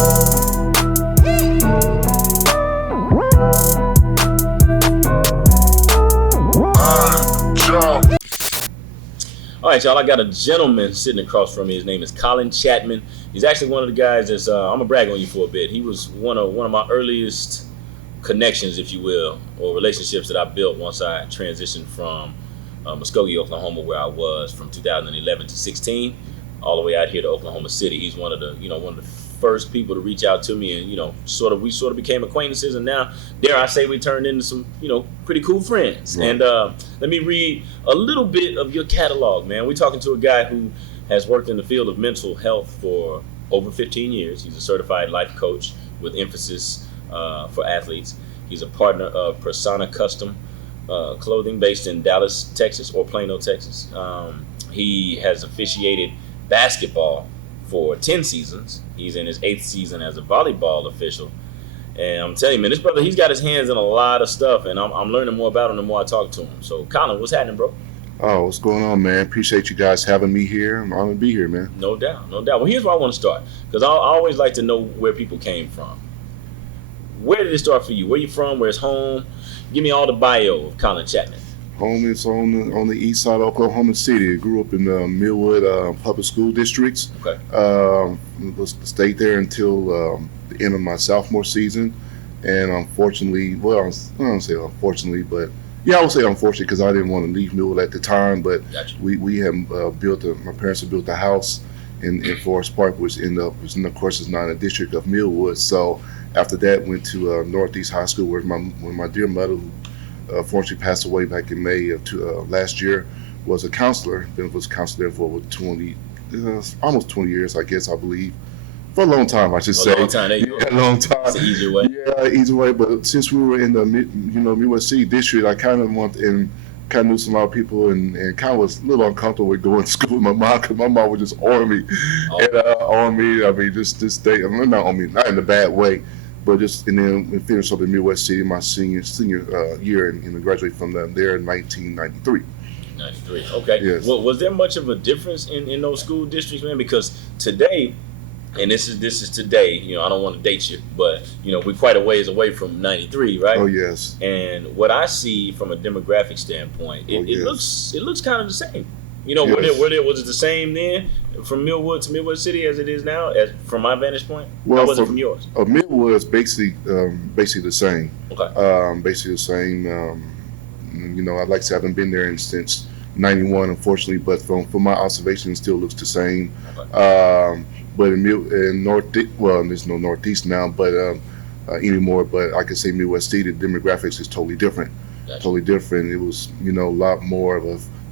All right, y'all, I got a gentleman sitting across from me. His name is Colin Chatman. He's actually one of the guys that's, I'm going to brag on you for a bit. He was one of my earliest connections, if you will, or relationships that I built once I transitioned from Muskogee, Oklahoma, where I was from 2011 to 16, all the way out here to Oklahoma City. He's one of the first people to reach out to me, and we sort of became acquaintances, and now, dare I say, we turned into some pretty cool friends. Right. And let me read a little bit of your catalog, man. We're talking to a guy who has worked in the field of mental health for over 15 years. He's a certified life coach with emphasis for athletes. He's a partner of Persona Custom Clothing based in Dallas, Texas, or Plano, Texas. He has officiated basketball for 10 seasons. He's in his 8th season as a volleyball official. And I'm telling you, man, this brother, he's got his hands in a lot of stuff, and I'm learning more about him the more I talk to him. So, Colin, what's happening, bro? Oh, what's going on, man? Appreciate you guys having me here. I'm honored to be here, man. No doubt, no doubt. Well, here's where I want to start, because I always like to know where people came from. Where did it start for you? Where you from? Where's home? Give me all the bio of Colin Chatman. Home is on the east side of Oklahoma City. I grew up in the Millwood public school districts. Okay. Stayed there until the end of my sophomore season, and unfortunately, well, I don't say unfortunately, but yeah, I would say unfortunately because I didn't want to leave Millwood at the time. But gotcha. we had my parents had built a house in Forest Park, which of course is not in the district of Millwood. So after that, went to Northeast High School where my dear mother, who unfortunately passed away back in May of last year, was a counselor. Was a counselor there for over almost 20 years, I believe. For a long time, I should say. A long time. There you go. A long time. It's the easier way. Yeah, easier way. But since we were in the Midwest City district, I kind of knew some lot of people and kind of was a little uncomfortable with going to school with my mom, because my mom would just on me. On me. I mean, just stay. I mean, not on me, not in a bad way. But and then we finished up in Midwest City my senior year and graduated from there in 1993. 93. Okay. Yes. Well, was there much of a difference in those school districts, man? Because today, and this is today, I don't want to date you, but we're quite a ways away from 93, right? Oh yes. And what I see from a demographic standpoint, it looks kind of the same. Yes. Was it the same then from Millwood to Midwest City as it is now, from my vantage point? Well, how was it from yours? Millwood is basically the same. Okay. Basically the same. I'd like to say I haven't been there since '91, unfortunately, but from my observation, it still looks the same. Okay. But in Northeast, well, there's no Northeast now, but anymore. But I could say Midwest City, the demographics is totally different. Gotcha. Totally different. It was a lot more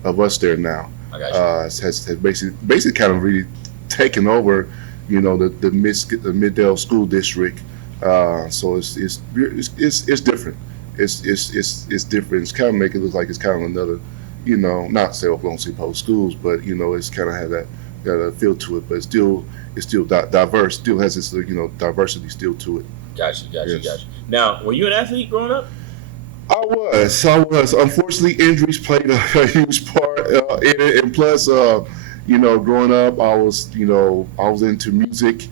of us there now. I got you. Has basically kind of really taken over, the Middale School District. So it's different. It's different. It's kind of make it look like it's kind of another, not say Oklahoma City Public Schools, but it's kind of had that got a feel to it. But it's still diverse. Still has this diversity still to it. Gotcha. Yes. Now, were you an athlete growing up? I was. Unfortunately, injuries played a huge part in it, and plus, growing up, I was into music,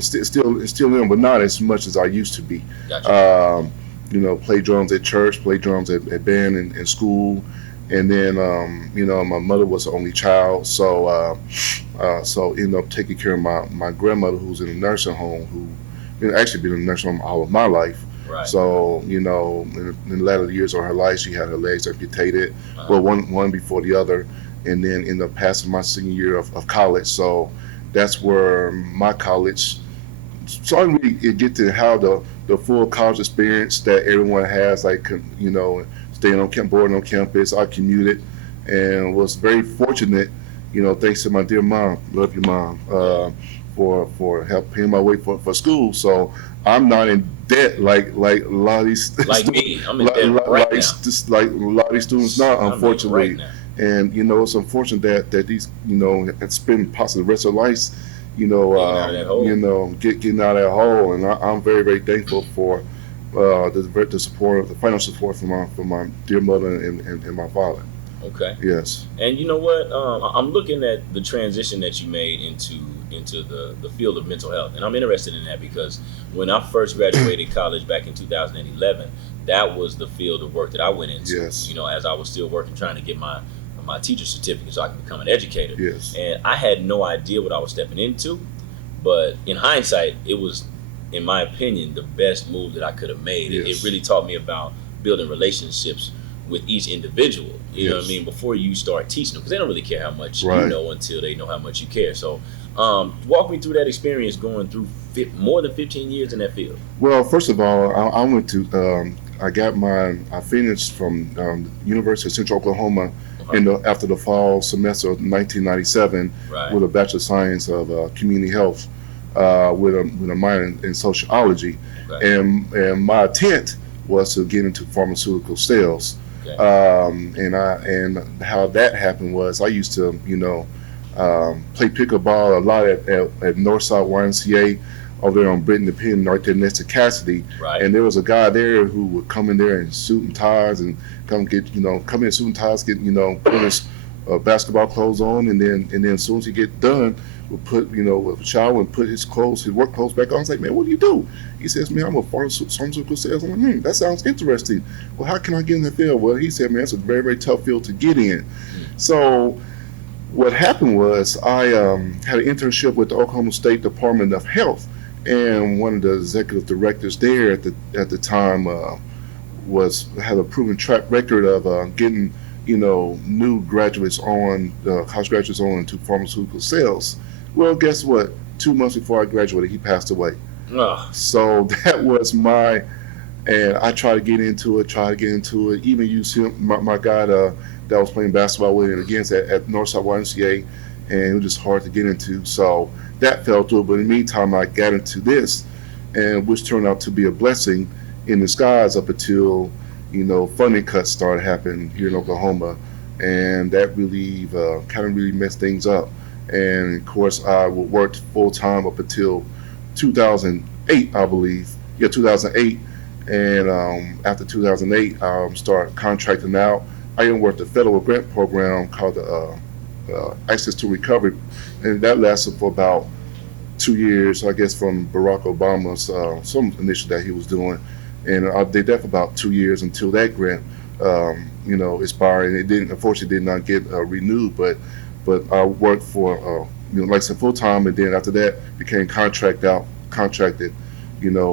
still am, but not as much as I used to be. Gotcha. Played drums at church, played drums at band in school, and then, my mother was the only child, so ended up taking care of my grandmother, who's in a nursing home, who actually been in a nursing home all of my life. Right. So, in the latter years of her life, she had her legs amputated, well, one before the other, and then ended up passing my senior year of college. So that's where my college, so I didn't really get to have the full college experience that everyone has, like, staying boarding on campus. I commuted and was very fortunate, thanks to my dear mom, love you, Mom, for help paying my way for school. So I'm not in debt like a lot of these like me. I'm in debt right now. Just like a lot of these students now, unfortunately. Right now. And it's unfortunate that these had spent possibly the rest of their lives, getting out of that hole. And I'm very, very thankful for the support, the financial support from my dear mother and my father. Okay. Yes. And you know what? I'm looking at the transition that you made into into the field of mental health, and I'm interested in that because when I first graduated college back in 2011, that was the field of work that I went into. Yes. You know, as I was still working, trying to get my teacher certificate so I could become an educator. Yes. And I had no idea what I was stepping into, but in hindsight, it was, in my opinion, the best move that I could have made. Yes. It really taught me about building relationships with each individual. You know what I mean? Before you start teaching them, because they don't really care how much you know until they know how much you care. So, walk me through that experience going through more than 15 years in that field. Well, first of all, I went to I finished from University of Central Oklahoma after the fall semester of 1997 with a Bachelor of Science of Community Health with a minor in sociology, and my intent was to get into pharmaceutical sales. And how that happened was I used to play pickleball a lot at Northside YMCA over there on Brittany Penn, right there next to Cassidy. And there was a guy there who would come in there in suit and ties and come in suit and ties, put his basketball clothes on, and then as soon as he get done, would put with shower and put his work clothes back on. I was like, man, what do you do? He says, man, I'm a pharmaceutical sales. I'm like, that sounds interesting. Well, how can I get in the field? Well, he said, man, it's a very, very tough field to get in. So what happened was I had an internship with the Oklahoma State Department of Health, and one of the executive directors there at the time had a proven track record of getting new graduates college graduates on into pharmaceutical sales. Well, guess what? 2 months before I graduated, he passed away. So that was and I tried to get into it, even use him, my guy that I was playing basketball with and against at Northside YMCA, and it was just hard to get into. So that fell through. But in the meantime, I got into this, and which turned out to be a blessing in disguise up until funding cuts started happening here in Oklahoma, and that really kind of really messed things up. And of course, I worked full time up until 2008, I believe. Yeah, 2008. And after 2008, I started contracting out. I even worked a federal grant program called the Access to Recovery, and that lasted for about 2 years, I guess, from Barack Obama's some initiative that he was doing. And I did that for about 2 years until that grant, expired, and unfortunately did not get renewed. But I worked for, like I said, full time, and then after that became contracted,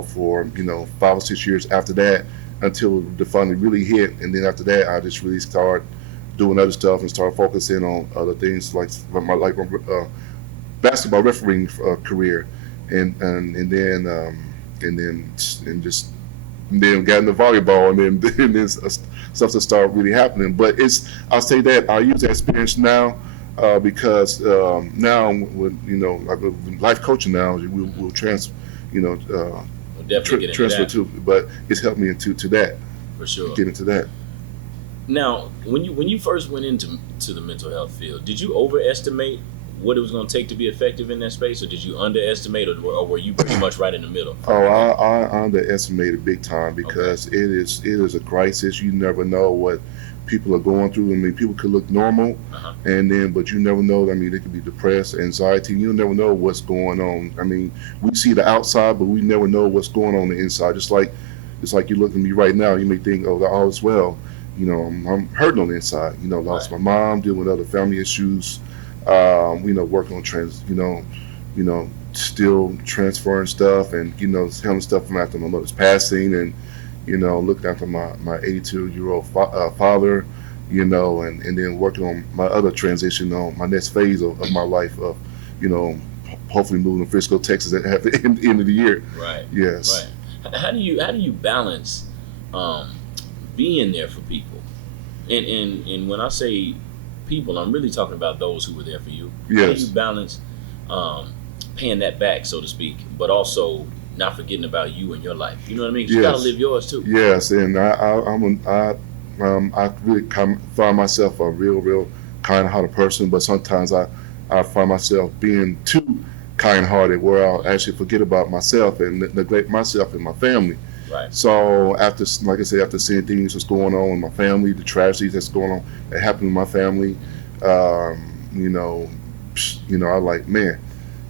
for 5 or 6 years after that until the funding really hit. And then after that, I just really started doing other stuff and started focusing on other things like my basketball refereeing career, and then got into volleyball, and then stuff that started really happening. But I'll say that I use that experience now because now with life coaching now we'll transfer to, but it's helped me into that. For sure. Get into that. Now, when you first went into the mental health field, did you overestimate what it was going to take to be effective in that space, or did you underestimate, or were you pretty much right in the middle? I underestimated big time because it is a crisis. You never know what people are going through. I mean, people could look normal, but you never know. I mean, they could be depressed, anxiety. You never know what's going on. I mean, we see the outside, but we never know what's going on the inside. Just like you look at me right now, you may think, oh, all is well. I'm hurting on the inside. Lost my mom, dealing with other family issues. Working on still transferring stuff and handling stuff from after my mother's passing, and looking after my 82-year-old father, and then working on my other transition on my next phase of my life of hopefully moving to Frisco, Texas at the end of the year. Right. Yes. Right. How do you balance being there for people, and when I say people, I'm really talking about those who were there for you. Yes. How do you balance paying that back, so to speak, but also not forgetting about you and your life? You know what I mean? 'Cause you gotta live yours too. Yes, and I really find myself a real kind-hearted person, but sometimes I find myself being too kind-hearted, where I'll actually forget about myself and neglect myself and my family. Right. So after seeing things that's going on in my family, the tragedies that's going on that happened in my family, I'm like, man,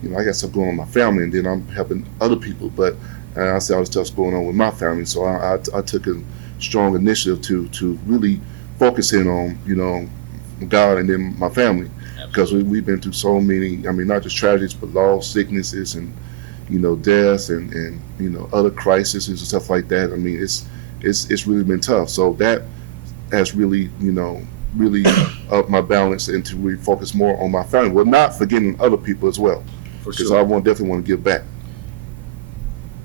I got stuff going on with my family, and then I'm helping other people. But I see all the stuff's going on with my family, so I took a strong initiative to really focus in on God and then my family, because we've been through so many. I mean, not just tragedies, but loss, sicknesses, and deaths, and other crises and stuff like that. I mean, it's really been tough. So that has really really upped my balance, and to really focus more on my family. Well, not forgetting other people as well, For because sure. I definitely want to give back.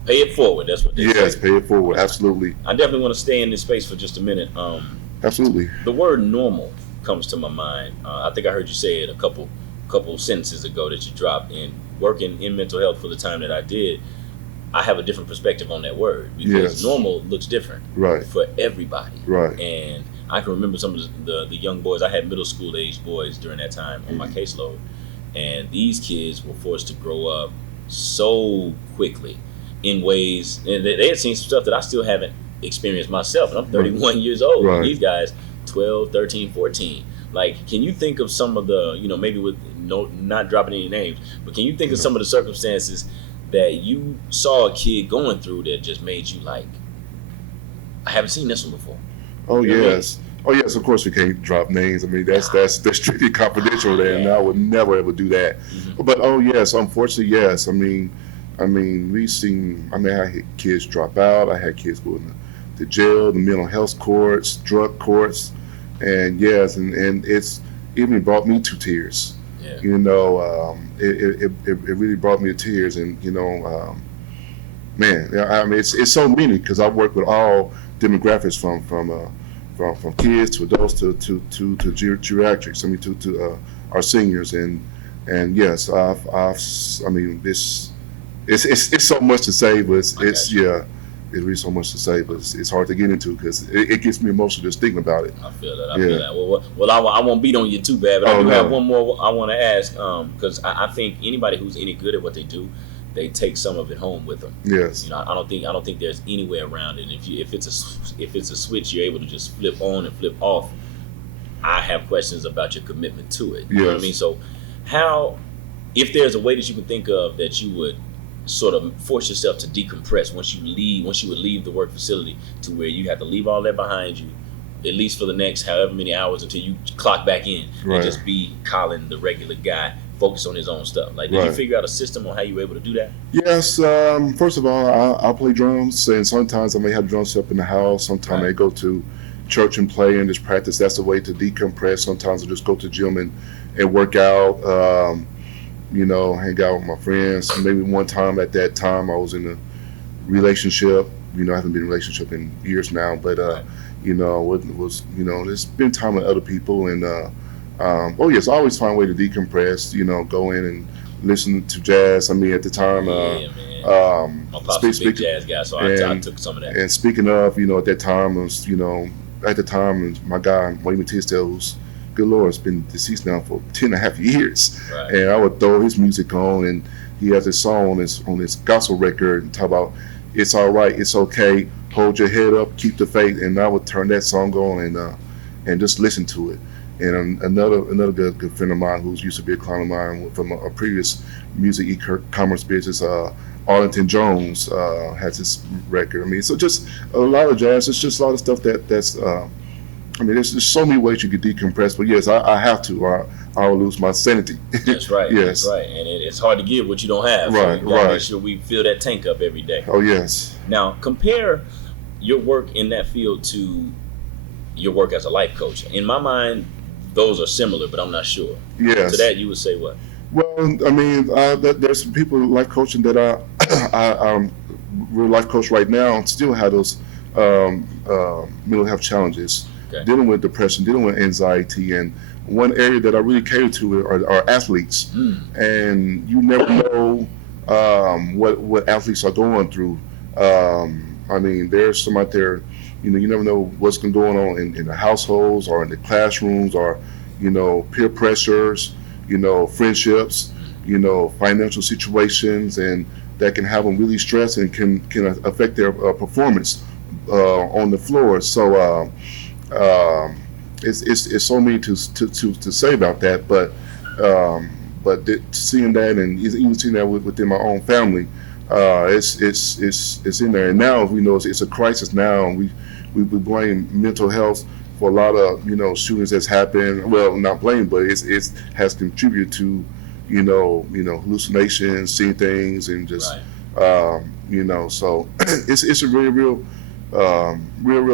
Pay it forward. That's what they say. Yes, pay it forward. Absolutely. I definitely want to stay in this space for just a minute. Absolutely. The word normal comes to my mind. I think I heard you say it a couple sentences ago that you dropped. In working in mental health for the time that I did, I have a different perspective on that word, because Yes. normal looks different Right. for everybody. Right. And I can remember some of the young boys. I had middle school age boys during that time on my caseload, and these kids were forced to grow up so quickly in ways, and they had seen some stuff that I still haven't experienced myself, and I'm 31 years old. Right. And these guys 12, 13, 14. Like, can you think of some of the, maybe with not dropping any names, but can you think of some of the circumstances that you saw a kid going through that just made you like, I haven't seen this one before? Oh You know what I mean? yes. Oh yes. Of course we can't drop names. I mean that's strictly confidential there, and I would never ever do that. Mhm. But oh yes, unfortunately yes. I mean we've seen. I had kids drop out. I had kids go to jail, the mental health courts, drug courts, and yes, and it's even brought me to tears. Yeah. It really brought me to tears, and man, I mean it's so many, because I work with all demographics from kids to adults to geriatrics. I mean to our seniors, and yes, I mean it's so much to say, but it's really so much to say, but it's hard to get into, because it gets me emotional just thinking about it. I feel that. I feel that. Well, I won't beat on you too bad, but I do have one more I want to ask, because I think anybody who's any good at what they do, they take some of it home with them. Yes. I don't think there's any way around it. If it's a switch you're able to just flip on and flip off, I have questions about your commitment to it. You know what I mean? So if there's a way that you can think of that you would sort of force yourself to decompress once you would leave the work facility, to where you have to leave all that behind you, at least for the next however many hours until you clock back in, and just be Colin, the regular guy, focus on his own stuff. Like, did you figure out a system on how you were able to do that? Yes. First of all, I play drums, and sometimes I may have drums up in the house. Sometimes I go to church and play and just practice. That's the way to decompress. Sometimes I just go to the gym and work out. Hang out with my friends. Maybe one time, at that time, I was in a relationship. I haven't been in a relationship in years now, but there's been time with other people, and oh yes, I always find a way to decompress. Go in and listen to jazz. I mean, at the time, man. My pop's a big jazz guy, so I took some of that. And speaking of, at that time, was my guy Wayman Tisdale, who's, good Lord, has been deceased now for 10.5 years. Right. And I would throw his music on, and he has a song on his gospel record, and talk about, it's all right, it's okay, hold your head up, keep the faith. And I would turn that song on and just listen to it. And another good friend of mine, who's used to be a client of mine from a previous music e-commerce business, Arlington Jones, has this record. I mean, so just a lot of jazz. It's just a lot of stuff that's. There's so many ways you can decompress, but yes, I have to, or I'll lose my sanity. That's right. Yes. That's right. And it's hard to give what you don't have. Right. So you gotta make sure we fill that tank up every day. Oh yes. Now, compare your work in that field to your work as a life coach. In my mind, those are similar, but I'm not sure. Yes. To that, you would say what? Well, I mean, there's some people life coaching that we're life coach right now, and still have those mental health challenges, dealing with depression, dealing with anxiety, and one area that I really cater to are athletes, and you never know what athletes are going through. There's some out there, you never know what's going on in the households or in the classrooms, or peer pressures, friendships, financial situations, and that can have them really stressed and can affect their performance on the floor. So it's so many to say about that, but but seeing that, and even seeing that within my own family, it's in there. And now we know it's a crisis now, and we blame mental health for a lot of shootings that's happened. Well, not blame, but it has contributed to hallucinations, seeing things, and just so it's a real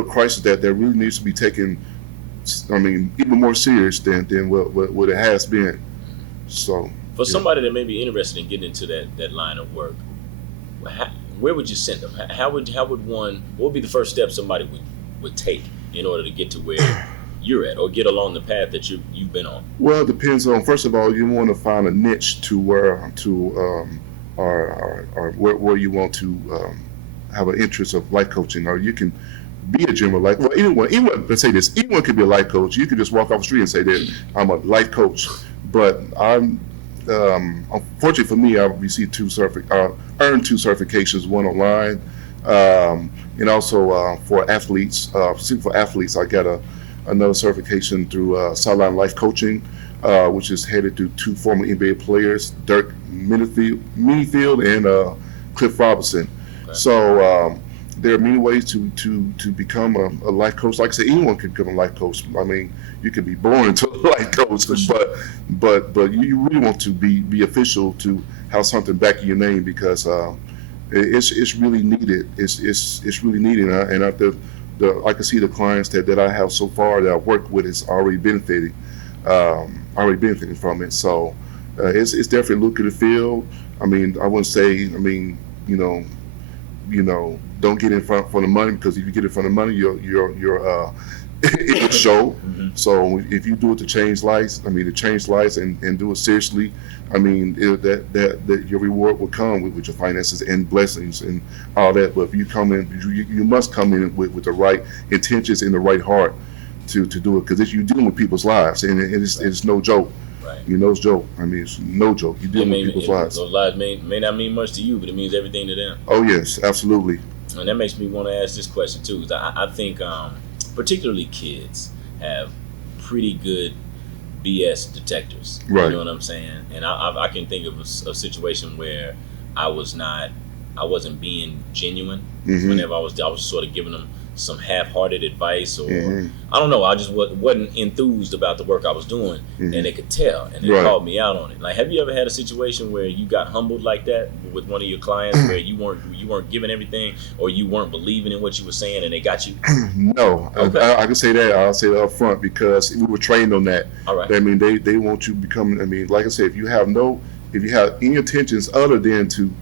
crisis that really needs to be taken. I mean, even more serious than what it has been. So for somebody that may be interested in getting into that line of work, where would you send them? How would one? What would be the first step somebody would take in order to get to where you're at, or get along the path that you've been on? Well, it depends on, first of all, you want to find a niche to where where you want to have an interest of life coaching, or you can be a general life. Well, anyone. Let's say this: anyone could be a life coach. You could just walk off the street and say that I'm a life coach. But unfortunately for me, I received earned two certifications, one online, and also for athletes. Specifically for athletes, I got another certification through Sideline Life Coaching, which is headed to two former NBA players, Dirk Minifield and Cliff Robinson. Okay. So there are many ways to become a life coach. Like I said, anyone can become a life coach. I mean, you can be born into a life coach, but you really want to be official, to have something back in your name, because it's really needed. It's really needed, and I can see the clients that I have so far that I work with is already benefiting from it. So it's definitely a lucrative field. I mean, I wouldn't say, don't get in front for the money, because if you get in front of money, you're it will show. Mm-hmm. So if you do it to change lives, and do it seriously, that your reward will come with your finances and blessings and all that. But if you come in, you must come in with the right intentions and the right heart to do it, because you're dealing with people's lives, and it's no joke. Right. It's joke. It's no joke. You're dealing with people's lives. Those lives may not mean much to you, but it means everything to them. Oh yes, absolutely. And that makes me want to ask this question too. I think particularly kids have pretty good BS detectors. Right. You know what I'm saying? And I can think of a situation where I wasn't being genuine. Mm-hmm. Whenever I was sort of giving them some half-hearted advice, or mm-hmm. I don't know, I just wasn't enthused about the work I was doing, mm-hmm. and they could tell, and they called me out on it. Like, have you ever had a situation where you got humbled like that with one of your clients, where you weren't giving everything, or you weren't believing in what you were saying, and they got you? No, okay. I can say that. I'll say that up front, because we were trained on that. All right. They want you to become. Like I said, if you have any intentions other than to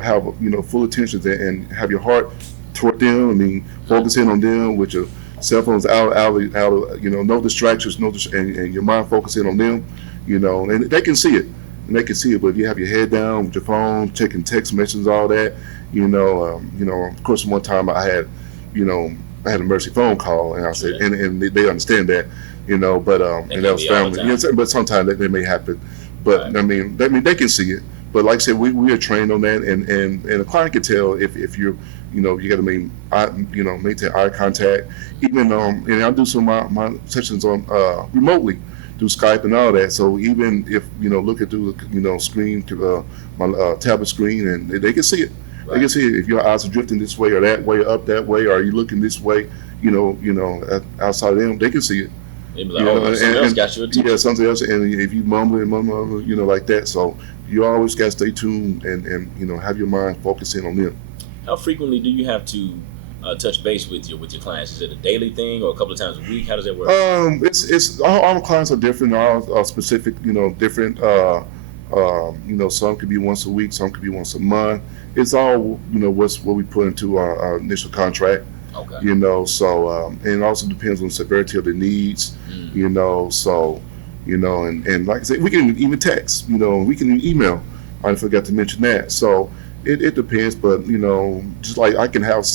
have full attention and have your heart toward them, focus in on them with your cell phones out, no distractions, and your mind focusing on them, and they can see it. But if you have your head down with your phone, checking text messages, all that, of course, one time I had a mercy phone call, and I said, and they understand that, but and that was family. But sometimes that may happen. But right. They can see it. But like I said, we are trained on that, and a client can tell if you're, you got to maintain eye contact. Even and I do some of my sessions on remotely through Skype and all that. So even if looking through the screen to my tablet screen, and they can see it. Right. They can see it if your eyes are drifting this way or that way, up that way, or are you looking this way? Outside of them, they can see it. They be like, something else got your attention. Yeah, something else, and if you mumble, like that, so you always got to stay tuned and have your mind focusing on them. How frequently do you have to touch base with your clients? Is it a daily thing or a couple of times a week? How does that work? It's all clients are different, all specific, different. Some could be once a week, some could be once a month. It's all what we put into our initial contract. Okay. And it also depends on the severity of the needs. So. And like I said, we can even text, we can email. I forgot to mention that. So it depends, but, just like I can have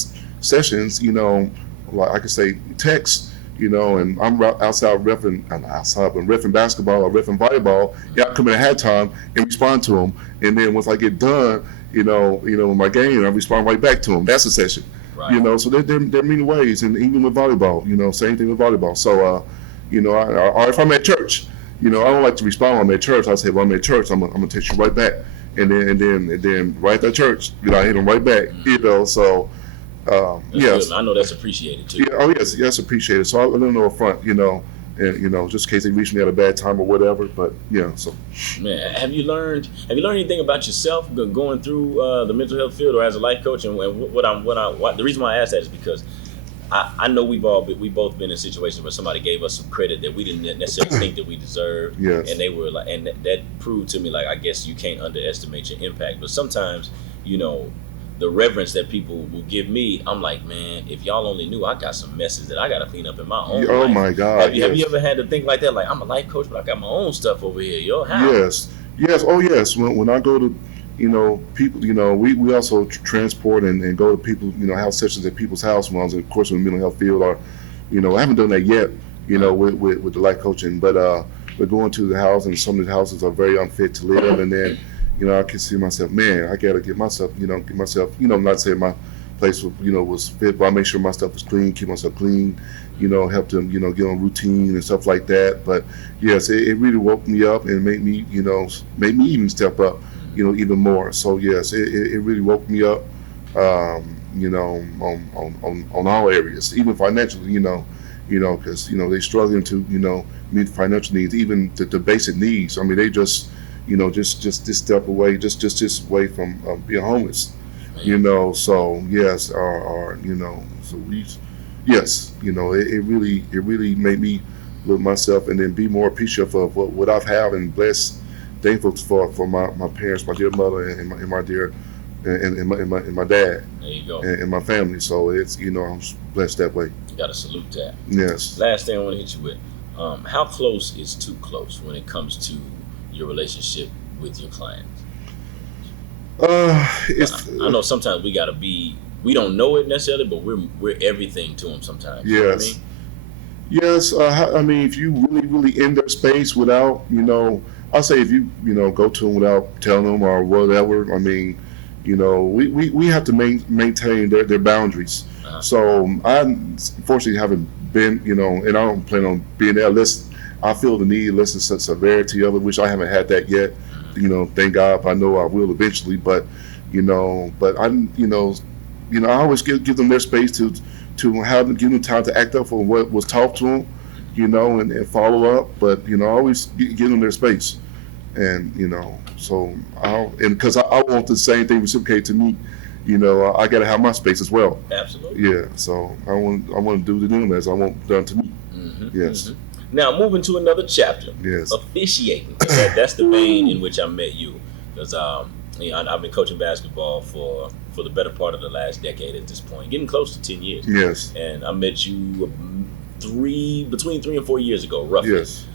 sessions, like I can say text, and I'm outside reffing basketball or reffing volleyball. Yeah, I come in at halftime and respond to them. And then once I get done, with my game, I respond right back to them. That's a session. Right. So there are many ways, and even with volleyball, same thing with volleyball. So, or if I'm at church, I don't like to respond when I'm at church. I say, well, I'm at church, I'm gonna text you right back, and then right at church, I hit them right back, So, yes, good. I know that's appreciated too. yeah, oh yes, appreciated. So I let them know up front, and just in case they reach me at a bad time or whatever. But yeah, so. Man, have you learned anything about yourself going through the mental health field or as a life coach? And the reason why I ask that is because I know we both been in situations where somebody gave us some credit that we didn't necessarily think that we deserved. Yes. And they were like, and that proved to me, like, I guess you can't underestimate your impact. But sometimes, the reverence that people will give me, I'm like, man, if y'all only knew, I got some messes that I got to clean up in my own life. Oh my God! Have you ever had to think like that? Like, I'm a life coach, but I got my own stuff over here. Yo, how? Yes. Oh yes. When I go to, people, we also transport and go to people, have sessions at people's house ones, of course, in the mental health field, or, I haven't done that yet, with the life coaching, but we're going to the house, and some of the houses are very unfit to live, and then, I can see myself, man, I gotta get myself, not saying my place, was fit, but I make sure my stuff is clean, keep myself clean, help them, get on routine and stuff like that. But yes, it really woke me up and made me even step up, even more. So yes, it really woke me up, on all areas, even financially, because, they're struggling to, meet financial needs, even the basic needs. I mean, they just, just this step away, just this away from being homeless, so yes, so yes, it really made me look myself and then be more appreciative of what I've had and blessed, thankful for my parents, my dear mother, and my dear and my dad. There you go. And my family. So it's I'm blessed that way. You got to salute that. Yes. Last thing I want to hit you with: how close is too close when it comes to your relationship with your clients? I know sometimes we gotta be. We don't know it necessarily, but we're everything to them sometimes. Yes. You know what I mean? Yes, I mean, if you really in their space without, I'll say if you, go to them without telling them or whatever, I mean, we have to maintain their boundaries. Uh-huh. So I unfortunately haven't been, and I don't plan on being there unless I feel the need, unless it's a severity of it, which I haven't had that yet. Thank God, I know I will eventually, but I, I always give them their space to give them time to act up for what was taught to them, and follow up. But I always give them their space, and so because I want the same thing reciprocate to me, I got to have my space as well. Absolutely. Yeah. So I want to do to them as I want done to me. Mm-hmm, yes. Mm-hmm. Now moving to another chapter. Yes. Officiating. That's the vein in which I met you, because I've been coaching basketball for the better part of the last decade at this point, getting close to 10 years. Yes. And I met you between 3 and 4 years ago, roughly. Yes.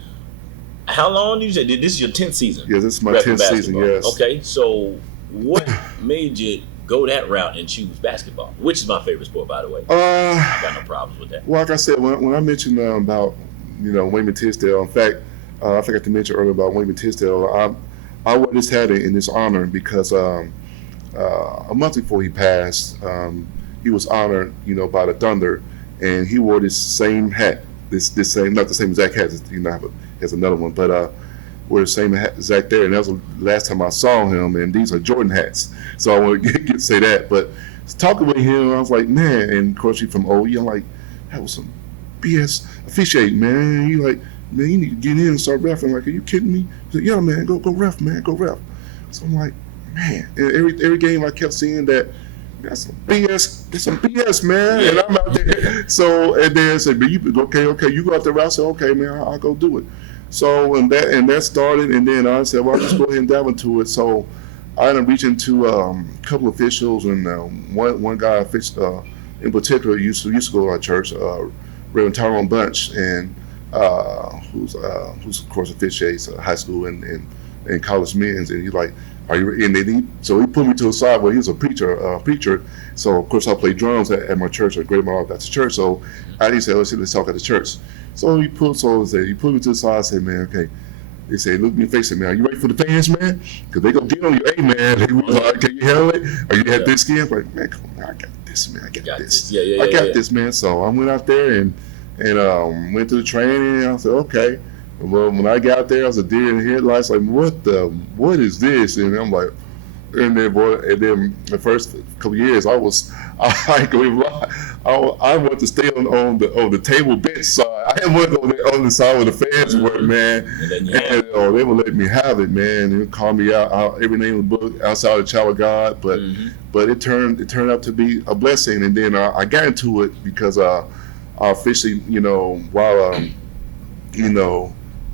How long did you say? This is your 10th season? Yeah, this is my 10th season, yes. Okay, so what made you go that route and choose basketball, which is my favorite sport, by the way? I got no problems with that. Well, like I said, when I mentioned about, Wayman Tisdale, in fact, I forgot to mention earlier about Wayman Tisdale, I wore this hat in this honor because a month before he passed, he was honored, by the Thunder, and he wore this same hat, this same, not the same exact hat, has another one, but wore the same hat exact there, and that was the last time I saw him, and these are Jordan hats, so I want to say that, but talking with him, I was like, man, and of course he's from OE, I'm like, that was some BS officiating, man. You like, man, you need to get in and start reffing. Like, are you kidding me? He's like, yeah, man, go ref, man, go ref. So I'm like, man, and every game I kept seeing that, that's some BS, man. And I'm out there. So, and then I said, but you okay, you go out there. I said, okay, man, I'll go do it. So, and that started, and then I said, well, I'll just go ahead and dive into it. So I ended up reaching to a couple of officials, and one guy in particular used to go to our church, Reverend Tyrone Bunch, and who's of course officiates high school and college men's, and he's like, "Are you?" And so he put me to the side where he was a preacher. So of course I played drums at my church, at Great Mile Baptist Church. So he said, let's talk at the church. So he put me to the side. I said, man, okay. They say, look me in the face, and man, are you ready for the fans, man? Because they gonna get on you. Hey, man, they was like, can you handle it? Are you at this skin? I'm like, man, come on, I got this, man. I got this. I got this, man. So I went out there and went to the training, and I said, okay. Well, when I got there, I was a deer in the headlights. Like, what is this? And I'm like, and then, boy, and then the first couple of years, I wanted to stay on the table bench side. I didn't want to go on the side where the fans were, man. And they would let me have it, man. They would call me out every name in the book, outside of the child of God. But it turned out to be a blessing. And then I got into it because I officially, while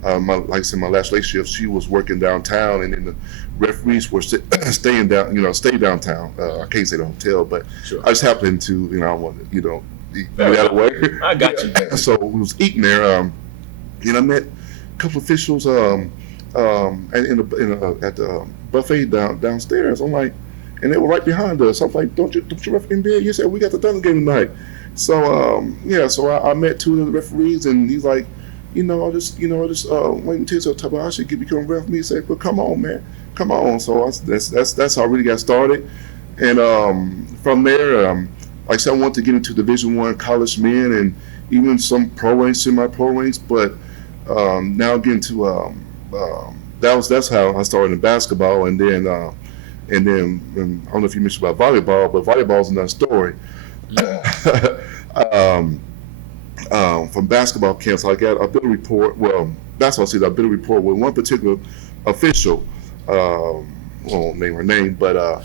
like I said, my last relationship, she was working downtown, and then the referees were staying downtown. I can't say the hotel, but sure. I just happened to, I wanted, get out of the way. I got you. So we was eating there, and I met a couple officials at the buffet downstairs. I'm like, and they were right behind us. I'm like, don't you ref in there? You said we got the Thunder game tonight. So so I met two of the referees, and he's like, I'll just wait until so top. I should become ref. Me say, well, come on, man, come on. So that's how I really got started, and from there, like I said, I wanted to get into Division I college men and even some pro ranks, semi-pro ranks, but now getting to that's how I started in basketball, and then I don't know if you mentioned about volleyball, but volleyball is another story. From basketball camps, I got a bit of report. Well, basketball season, I did a report with one particular official. I won't name her name, but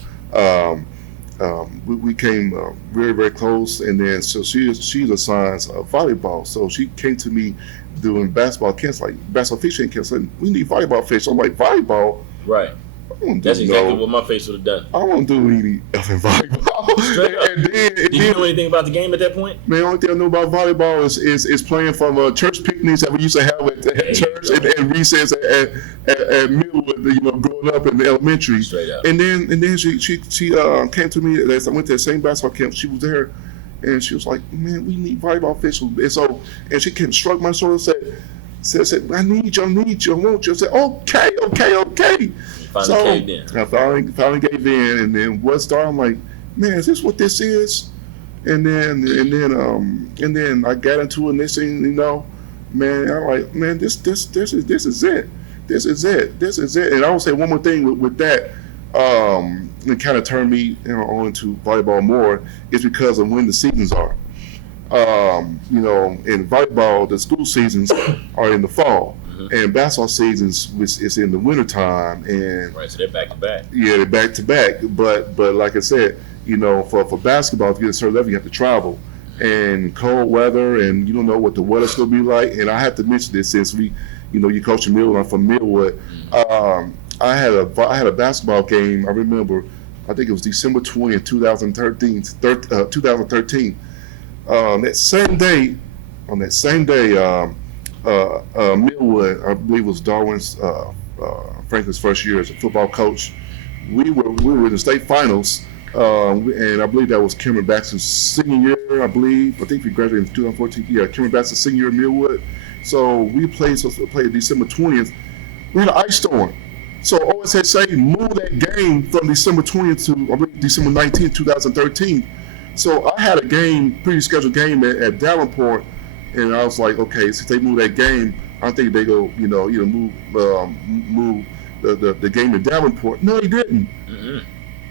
we came very, very close. And then so she assigns volleyball. So she came to me doing basketball camps, like basketball fishing camps, and we need volleyball fish. I'm like, volleyball? Right. That's exactly what my face would have done. I won't do any effing volleyball. Straight up. Did you know anything about the game at that point? Man, the only thing I know about volleyball is playing from church picnics that we used to have at church and recess at Millwood, growing up in the elementary. Straight up. And then she came to me as I went to the same basketball camp. She was there, and she was like, "Man, we need volleyball officials." And she came, struck my shoulder, and said, "I need you, I want you." I said, "Okay." I finally gave in, and then what started? I'm like, man, is this what this is? And then I got into it. Next thing man, I'm like, man, this is it. And I will say one more thing with that. It kind of turned me on into volleyball more is because of when the seasons are. In volleyball, the school seasons are in the fall. And basketball seasons is in the wintertime, and right, so they're back to back. Yeah, they're back to back. But like I said, for basketball, to get a certain level, you have to travel, and cold weather, and you don't know what the weather's gonna be like. And I have to mention this since you coach in Millwood. I'm from Millwood. I had a basketball game. I remember, I think it was December 20th, 2013. On that same day. Millwood, I believe it was Darwin's Franklin's first year as a football coach. We were in the state finals, and I believe that was Cameron Baxter's senior year. I think we graduated in 2014. Yeah, Cameron Baxter's senior year at Millwood. So we played December 20th. We had an ice storm. So OSSA moved that game from December 20th to I believe December 19th, 2013. So I had a pre-scheduled game at Davenport. And I was like, okay, since they moved that game, I think they go, either move the game to Davenport. No, he didn't. Mm-hmm.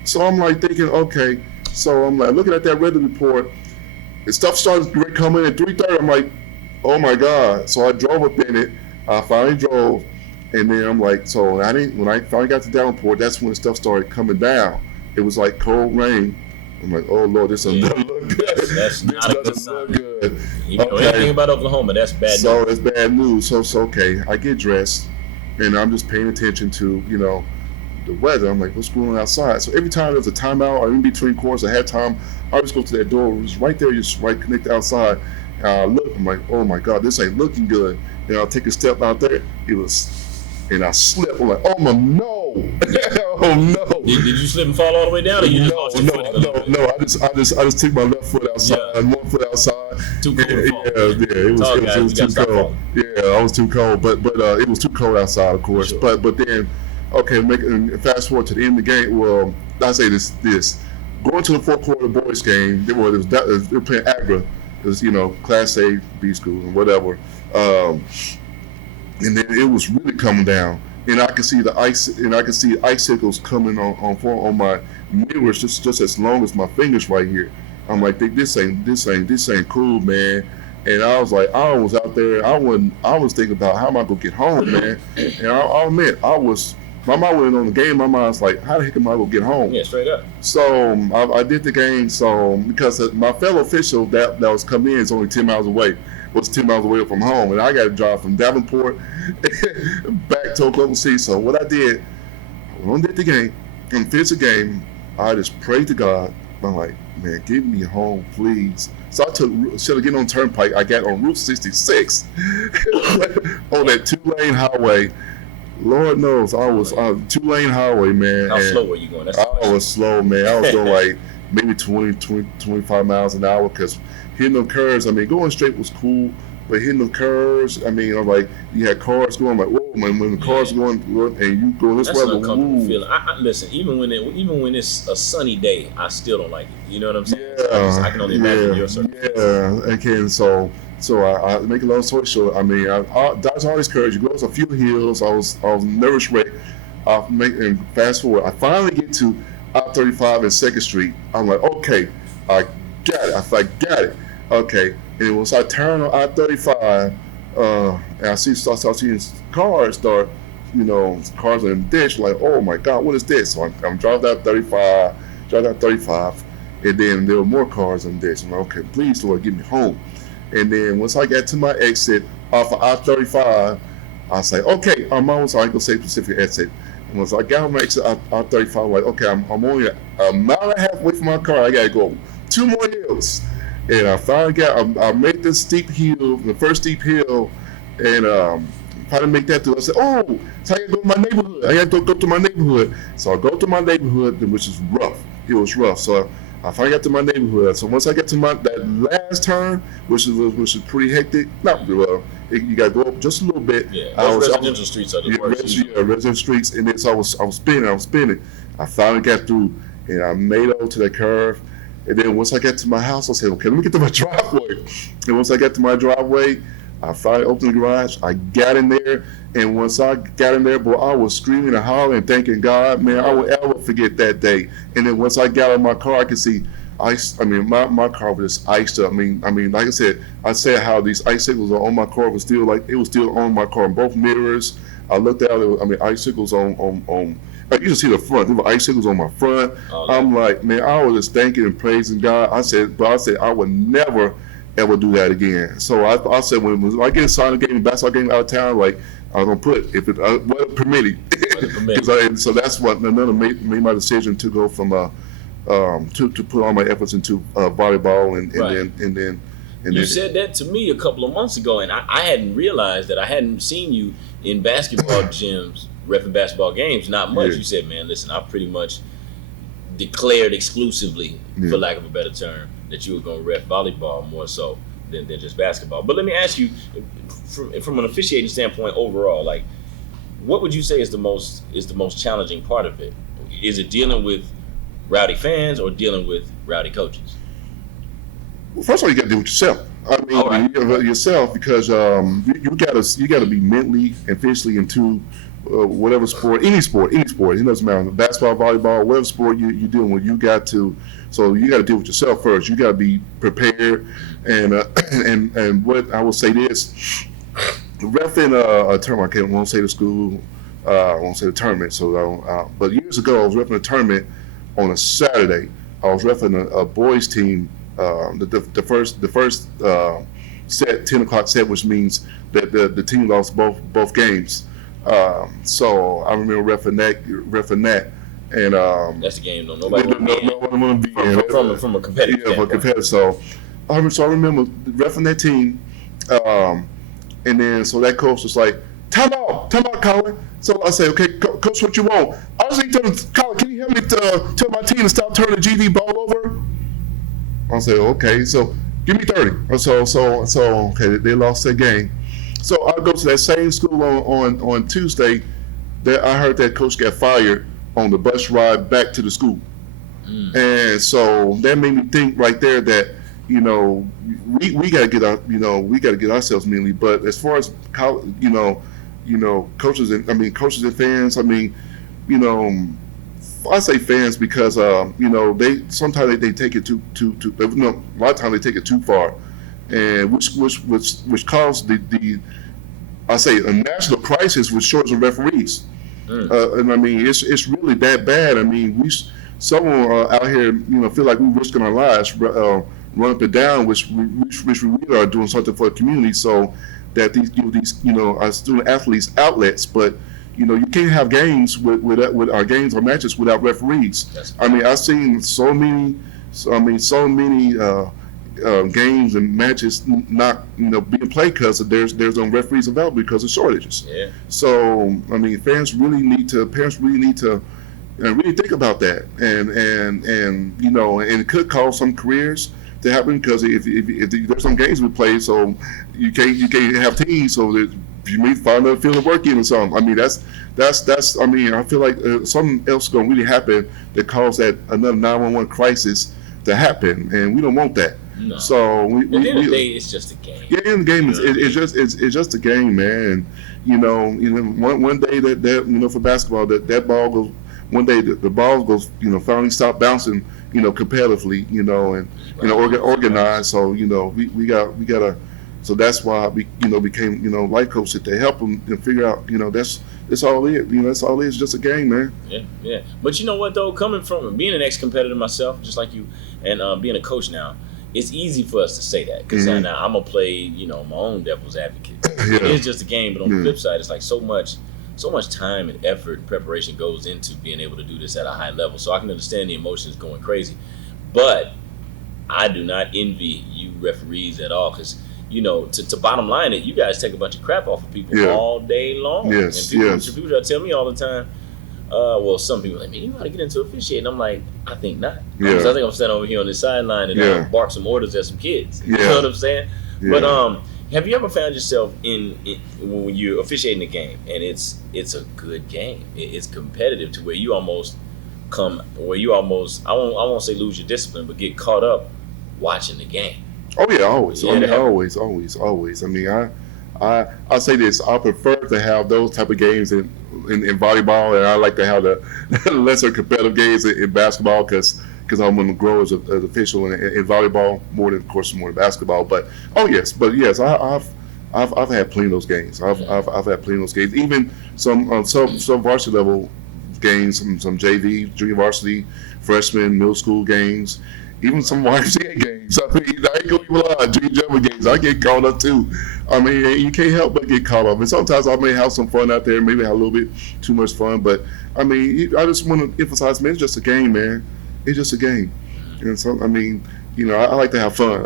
So I'm like thinking, okay. So I'm like looking at that weather report. And stuff started coming at 3:30. I'm like, oh my God. So I drove up in it. I finally drove, and then I'm like, so when I finally got to Davenport, that's when stuff started coming down. It was like cold rain. I'm like, oh Lord, this doesn't look good. That's not a good sign. Good. You know anything about Oklahoma, that's bad news. So it's bad news. So okay, I get dressed, and I'm just paying attention to, the weather. I'm like, what's going on outside? So every time there's a timeout or in between quarters, I had time, I just go to that door. It was right there, just right connected outside. Look, I'm like, oh my God, this ain't looking good. And I'll take a step out there. And I slipped. I'm like, oh my no. Oh no! Did you slip and fall all the way down, or you just lost your footing? No. I just took my left foot outside and one foot outside. Too cold to fall. Yeah, it was too cold. Yeah, I was too cold, but it was too cold outside, of course. Sure. But then, okay, fast forward to the end of the game. Well, I say this going to the fourth quarter boys game. They were playing Agra. It was Class A B school and whatever. and then it was really coming down, and I could see the ice, and I could see icicles coming on my mirrors just as long as my fingers right here. I'm like, this ain't cool, man. And I was like, I was out there. I was thinking about how am I gonna get home, man. And I'll admit, my mind went on the game. My mind's like, how the heck am I gonna get home? Yeah, straight up. So I did the game. So because my fellow official that was coming in is only 10 miles away. Was 10 miles away from home, and I got to drive from Davenport back to Oklahoma City. So what I did, I went on did the game, and finished the game. I just prayed to God. I'm like, man, get me home, please. So I instead of getting on Turnpike, I got on Route 66 on that 2-lane highway. Lord knows I was on 2-lane highway, man. How slow were you going? I was slow, man. I was going like maybe 25 miles an hour because hitting the curves, I mean, going straight was cool, but hitting the curves, I mean, I'm like, you had cars going, like, whoa, man, when the cars going and you go this way, that's an uncomfortable feeling. Listen, even when it's a sunny day, I still don't like it. You know what I'm saying? Yeah, I can only imagine your circumstances. Yeah, again, so I make a long story short. I mean, I dodged all these curves. You go a few hills. I was nervous wreck. And fast forward, I finally get to I-35 and 2nd Street. I'm like, okay, I got it. I got it. Okay, and once I turn on I-35, and I start seeing cars start, cars in the ditch. Like, oh my God, what is this? So I'm driving down 35, and then there were more cars in the ditch. I'm like, okay, please, Lord, get me home. And then once I got to my exit off of I-35, I say, okay, I'm almost, I ain't gonna say specific exit. And once I got on my exit I-35, I'm like, okay, I'm only a mile and a half away from my car. I gotta go 2 more hills. And I finally I made this steep hill, the first steep hill, and finally make that through. I said, oh, so I gotta go to my neighborhood. I gotta go to my neighborhood. So I go to my neighborhood, which is rough. It was rough. So I finally got to my neighborhood. So once I get to that last turn, which is pretty hectic, not well, you got to go up just a little bit. Yeah, residential streets are the worst. Yeah, residential streets, and then so I was spinning. I finally got through, and I made it over to that curve. And then once I got to my house, I said, okay, let me get to my driveway. And once I got to my driveway, I finally opened the garage. I got in there, and once I got in there, boy, I was screaming and hollering and thanking God, man. I will ever forget that day. And then once I got out of my car, I could see ice. I mean, my car was just iced up. I mean, like I said how these icicles are on my car was still on my car in both mirrors. I looked out. Icicles on. You can see the front. There were icicles on my front. Oh, yeah. I'm like, man, I was just thanking and praising God. I said I would never ever do that again. So I said when I get inside the game, basketball game out of town, like I'm gonna put if it weather permitting. So that's what another made my decision to go from to put all my efforts into volleyball and then. You said that to me a couple of months ago, and I hadn't realized that I hadn't seen you in basketball gyms reffing basketball games. Not much. Yeah. You said, man, listen, I pretty much declared exclusively, for lack of a better term, that you were going to ref volleyball more so than just basketball. But let me ask you, from an officiating standpoint overall, like, what would you say is the most challenging part of it? Is it dealing with rowdy fans or dealing with rowdy coaches? Well, first of all, you got to do it yourself. I mean, yourself, because you got to be mentally and physically into whatever sport, any sport. It doesn't matter, basketball, volleyball, whatever sport you're dealing with. You got to deal with yourself first. You got to be prepared. And what I will say this, reffing a tournament. I won't say the school, I won't say the tournament. But years ago, I was reffing a tournament on a Saturday. I was reffing a boys team. The first set, 10 o'clock set, which means that the team lost both games. So I remember reffing that, and that's the game. Nobody want to be in from a competitive. Yeah, from a competitive. So I remember reffing that team, and then so that coach was like, "Time out, Colin." So I said, "Okay, coach, what you want?" I was like, "Colin, can you help me tell my team to stop turning the GV ball over?" I said, "Okay, so give me 30." So okay, they lost that game. So I go to that same school on Tuesday. That I heard that coach got fired on the bus ride back to the school, and so that made me think right there that we got to get we got to get ourselves mentally. But as far as coaches and fans. You know, I say fans because they sometimes they take it too a lot of times they take it too far, and which caused the I say a national crisis with shortage of referees. And it's really that bad. Someone out here feel like we're risking our lives, run up and down, which we really are doing something for the community, so that these our student athletes outlets, but. You can't have games with our games or matches without referees. I've seen so many games and matches not being played because there's no referees available because of shortages. Yeah. So parents really need to really think about that, and it could cause some careers to happen because if there's some games we play, so you can't have teams, so that you may find another field of work in or something. That's I feel like something else is going to really happen that cause that another 911 crisis to happen, and we don't want that. No. So at the end of the day, it's just a game. Yeah, in the game, it's just a game, man. And one day that for basketball that ball goes. One day the ball goes, finally stop bouncing, competitively, and organized. So we gotta. So that's why I became life coach to help them figure out that's all it that's all it is, just a game, man. Yeah. But you know what though, coming from being an ex-competitor myself, just like you, and being a coach now, it's easy for us to say that because now I'm gonna play my own devil's advocate. Yeah. It is just a game, but on the flip side, it's like so much time and effort and preparation goes into being able to do this at a high level. So I can understand the emotions going crazy, but I do not envy you referees at all because. To bottom line it, you guys take a bunch of crap off of people all day long. Yes, and people try to tell me all the time, some people are like, man, you know how to get into officiating. I'm like, I think not. Yeah. I think I'm standing over here on the sideline and bark some orders at some kids. You know what I'm saying? Yeah. But have you ever found yourself in when you're officiating a game and it's a good game, it's competitive to where you almost I won't say lose your discipline, but get caught up watching the game? Oh yeah, always. Yeah. Always. I say this. I prefer to have those type of games in volleyball, and I like to have the lesser competitive games in basketball because I want to grow as an official in volleyball more than basketball. But yes, I've had plenty of those games. I've had plenty of those games. Even some varsity level games, some JV, junior varsity, freshman, middle school games. Even some YMCA games. I ain't gonna even lie. Junior jumper games, I get caught up too. You can't help but get caught up. And sometimes I may have some fun out there, maybe have a little bit too much fun. But I just want to emphasize, man, it's just a game, man. It's just a game. And so, I like to have fun.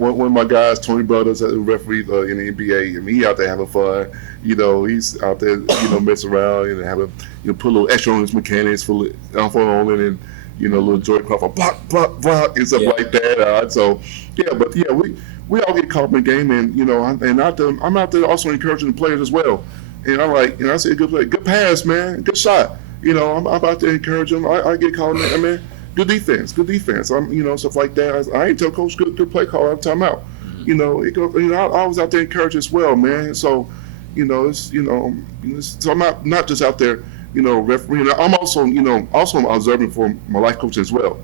One of my guys, Tony Brothers, who referees in the NBA. He out there having fun. He's out there, messing around and having, put a little extra on his mechanics, for and. Little Jordan Crawford, block, and stuff like that. We all get caught up in the game, and I'm out there also encouraging the players as well. And I say, good pass, man, good shot. I'm out there encouraging them. I get called, man, good defense. Stuff like that. I ain't tell coach, good play call every time out. I was out there encouraging as well, man. So, so I'm not just out there. Referee. I'm also observing for my life coach as well.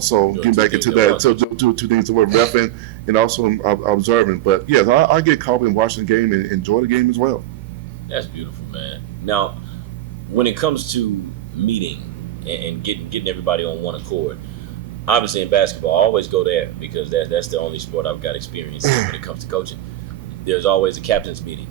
So getting back into that, so two things to work, repping and also observing. But yes, I get caught in watching the game and enjoy the game as well. That's beautiful, man. Now, when it comes to meeting and getting everybody on one accord, obviously in basketball, I always go there because that's the only sport I've got experience in when it comes to coaching. There's always a captain's meeting.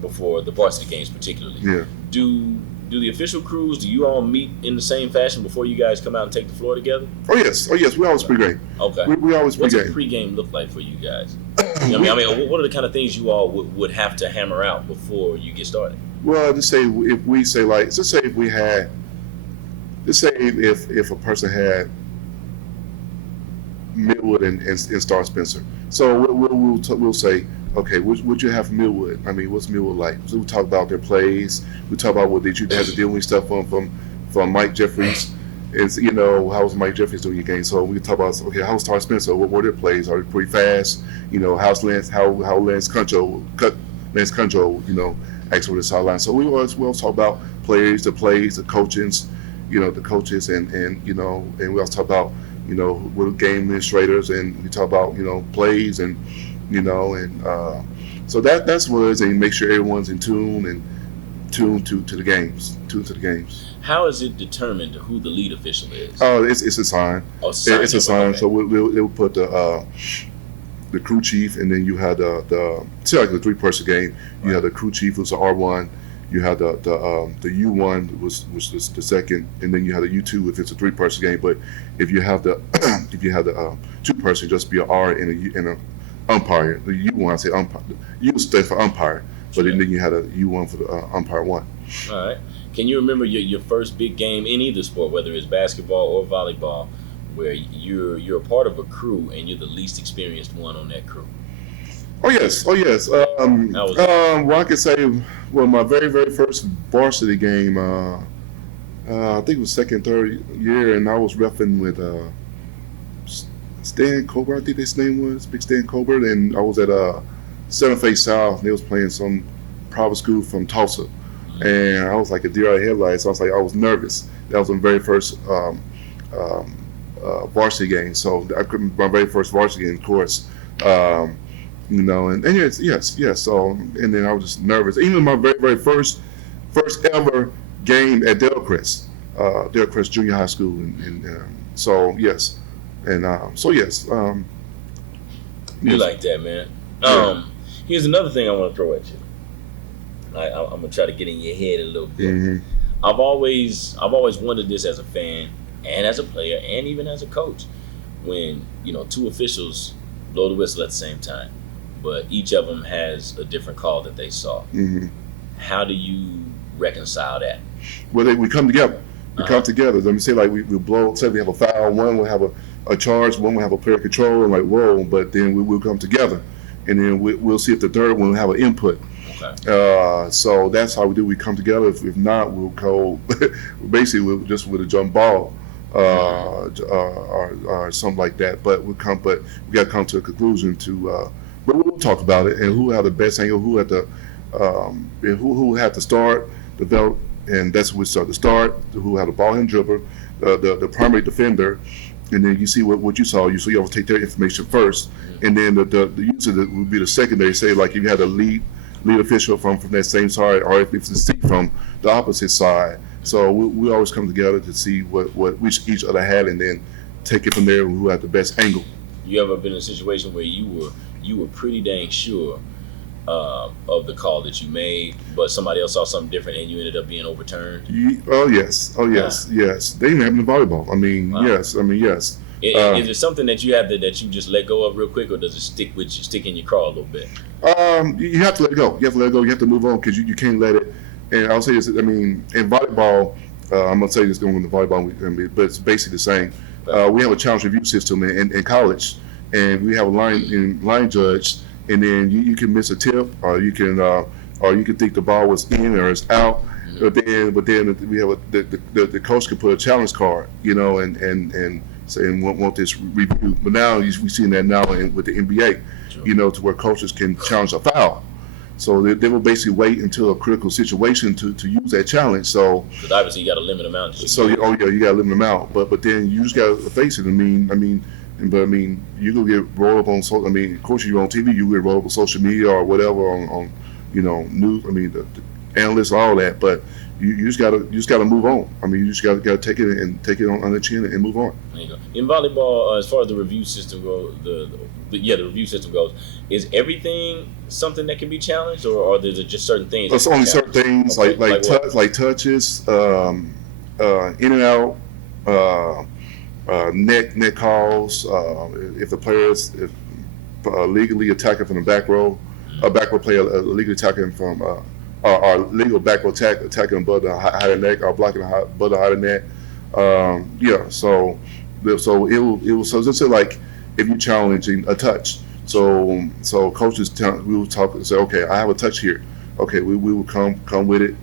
Before the varsity games particularly. Yeah. Do the official crews, do you all meet in the same fashion before you guys come out and take the floor together? Oh yes, we always pregame. Okay. We always pregame. What's a pregame look like for you guys? What are the kind of things you all would have to hammer out before you get started? Well, if a person had Millwood and Star Spencer, so we'll say, okay, what you have from Millwood? What's Millwood like? So we talk about their plays. We talk about what did you have to deal with stuff from Mike Jeffries. Is how was Mike Jeffries doing your game? So we talk about, okay, how was Star Spencer? What were their plays? Are they pretty fast? How's Lance Concho cut Lance Control, acts over the sideline. So we always talk about players, the plays, the coaches, the coaches, and we also talk about we're game administrators, and we talk about plays, and so that's what it is, and make sure everyone's in tune and tuned to the games. How is it determined who the lead official is? Oh, it's a sign. Oh, sign. It's a sign. Okay. So we'll put the crew chief, and then you have the like the 3-person game. You have the crew chief, who's the R1. You have the U1, which was the second, and then you have the U2 if it's a 3-person game. But if you have the 2-person, just be an R and an umpire. The U1, I say umpire. U stands for umpire, but then you had a U1 for the umpire 1. All right. Can you remember your first big game in either sport, whether it's basketball or volleyball, where you're a part of a crew and you're the least experienced one on that crew? Oh yes. Well, I could say, my very, very first varsity game, I think it was second, third year, and I was reffing with Stan Colbert, I think his name was, Big Stan Colbert, and I was at Seventh Face South, and they was playing some private school from Tulsa, and I was like a deer in headlights. So I was nervous. That was my very first varsity game. So my very first varsity game, of course. And yes. So, and then I was just nervous. Even my very, very first ever game at Delcrest Junior High School, and so yes, and yes. You like that, man. Here's another thing I want to throw at you. I'm gonna try to get in your head a little bit. Mm-hmm. I've always wondered this as a fan and as a player and even as a coach, when 2 officials blow the whistle at the same time, but each of them has a different call that they saw. Mm-hmm. How do you reconcile that? Well, we come together. We come together. Let me say, like, we blow. Say we have a foul, one will have a charge, one will have a player control, and like whoa. But then we will come together, and then we'll see if the third one will have an input. Okay. So that's how we do. We come together. If not, we'll go. Basically, we'll just with a jump ball, or something like that. But we got to come to a conclusion to. But we'll talk about it, and who had the best angle, who had the who had to start, develop, and that's what we start to start. Who had the ball and dribbler, the primary defender, and then you see what you saw. You always take their information first, and then the user that would be the secondary. Say like if you had a lead official from that same side, or if it's a seat from the opposite side. So we always come together to see which each other had, and then take it from there. Who had the best angle. You ever been in a situation where you were pretty dang sure of the call that you made, but somebody else saw something different and you ended up being overturned? Yes. They even happen in volleyball. Yes. Is there something that you have that you just let go of real quick, or does it stick in your craw a little bit? You have to let it go. You have to move on, because you can't let it. And I'll say this. In volleyball, I'm gonna say this going into volleyball, but it's basically the same. We have a challenge review system in college, and we have a line judge, and then you can miss a tip, or you can think the ball was in or it's out. But then we have the coach can put a challenge card, and say and want this review. But now we see that now with the NBA, to where coaches can challenge a foul. So they will basically wait until a critical situation to use that challenge. So because obviously you got a limited amount. So you got a limited amount, but then you just got to face it. You gonna get rolled up on social. Of course you're on TV, you get rolled up on social media or whatever on news. The analysts, all that, but you just gotta move on. You just gotta take it on the chin and move on. There you go. In volleyball, as far as the review system goes, the review system goes, is everything something that can be challenged, or are there just certain things? There's only certain things, okay. like touches, in and out, net calls. If the player is legally attacking from the back row, a back row player legally attacking from or legal back row attacking above the height of the neck, or blocking above the height of the neck. So it will so just say like if you're challenging a touch. So coaches we will talk and say, okay, I have a touch here. Okay, we will come with it,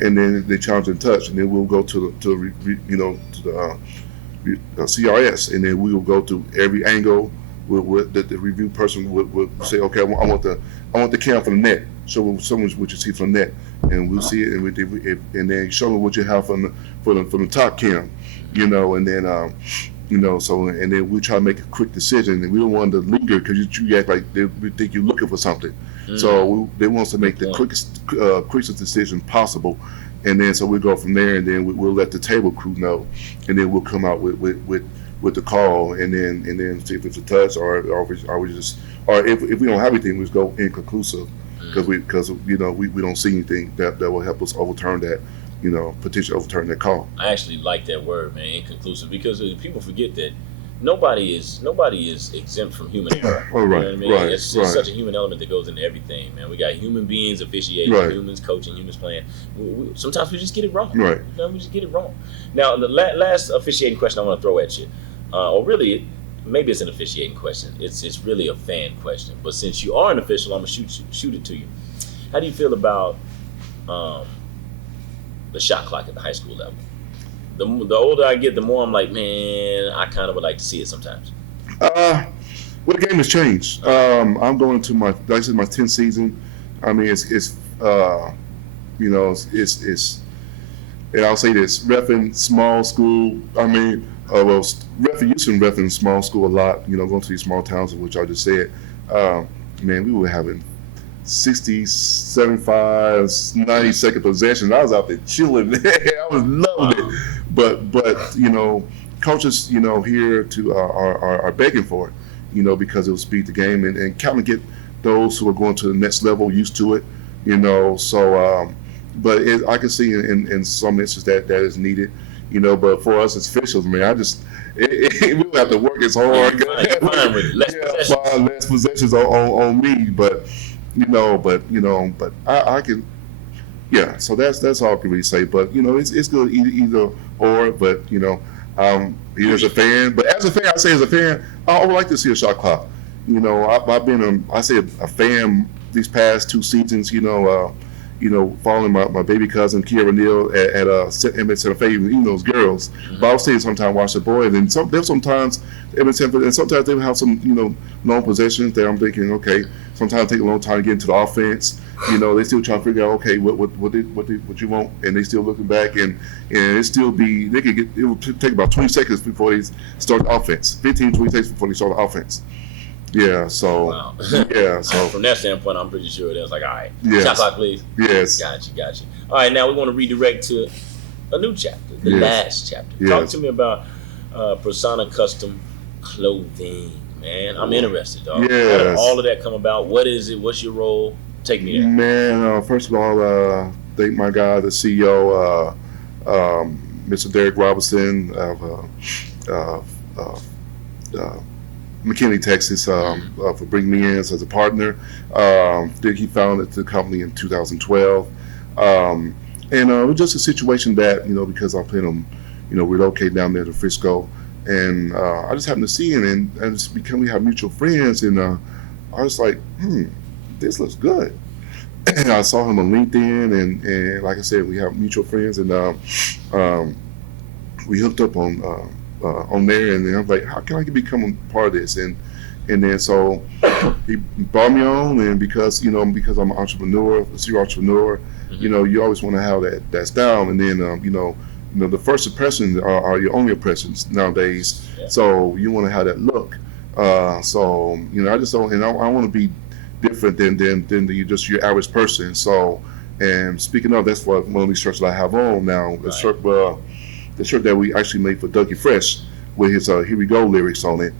and then they challenge and touch, and then we'll go to the CRS, and then we will go through every angle. The review person would say, okay, I want the cam from the net. show me what you see from that, and we'll see it, and then show me what you have from the top cam, and then so and then we try to make a quick decision, and we don't want to linger because you act like we think you're looking for something. So they want us to make the quickest decision possible, and then so we go from there, and then we'll let the table crew know, and then we'll come out with the call, and then see if it's a touch or if we don't have anything, we just go inconclusive because we don't see anything that will help us overturn that, potentially overturn that call. I actually like that word, man, inconclusive, because people forget that nobody is exempt from human error. Oh, right, You know what I mean? right, It's such a human element that goes into everything, man. We got human beings officiating, humans coaching, humans playing. Sometimes we just get it wrong. Right. We just get it wrong. Now, the last officiating question I want to throw at you, or really, maybe it's an officiating question. It's really a fan question. But since you are an official, I'm gonna shoot it to you. How do you feel about the shot clock at the high school level? The older I get, the more I'm like, man, I kind of would like to see it sometimes. Well, the game has changed. I'm going into my 10th season. I mean, it's and I'll say this: reffing small school. I mean, used to ref in small school a lot. Going to these small towns, which I just said. Man, we were having 60, 75, 90-second possessions. I was out there chilling. I was loving it. But coaches, here are begging for it, because it will speed the game and kind of get those who are going to the next level used to it, So, but I can see in some instances that is needed, But for us as officials, man, we will have to work as hard. Fine with it. Less possessions on me, but I can. Yeah, so that's all I can really say. But it's good either or. But as a fan, I would like to see a shot clock. I've been a fan these past 2 seasons. Following my baby cousin Kiera Neal at Santa Fe, those girls. But I was saying sometimes watch the boys, and there's sometimes and sometimes they will have some long possessions that I'm thinking, okay, sometimes take a long time to get into the offense. They still trying to figure out, okay, what you want, and they still looking back, and it still it will take about 20 seconds before they start the offense, 15, 20 seconds before they start the offense. Yeah, so wow. Yeah, so from that standpoint, I'm pretty sure it was like, all right, yes. Shot clock, please. Yes, got you. All right, now we want to redirect to a new chapter, the last chapter. Yes. Talk to me about Persona Custom Clothing, man. I'm interested, dog. Yes. How did all of that come about? What is it? What's your role? Take me there. Man, first of all, thank my guy, the CEO, Mr. Derek Robinson of McKinney, Texas, for bringing me in as a partner. He founded the company in 2012. And it was just a situation that, because I plan on, relocate down there to Frisco. And I just happened to see him, and it's because we have mutual friends. And I was like, this looks good. And I saw him on LinkedIn, and like I said, we have mutual friends. And we hooked up on there, and then I'm like, how can I become a part of this? And then so he brought me on, and because I'm an entrepreneur, a serial entrepreneur, you always want to have that style, and then the first impressions are your only impressions nowadays. Yeah. So you want to have that look. So I just don't, and I want to be different than just your average person. So, and speaking of, that's one of these shirts that I have on now. The shirt. The shirt that we actually made for Dougie Fresh with his "Here We Go" lyrics on it.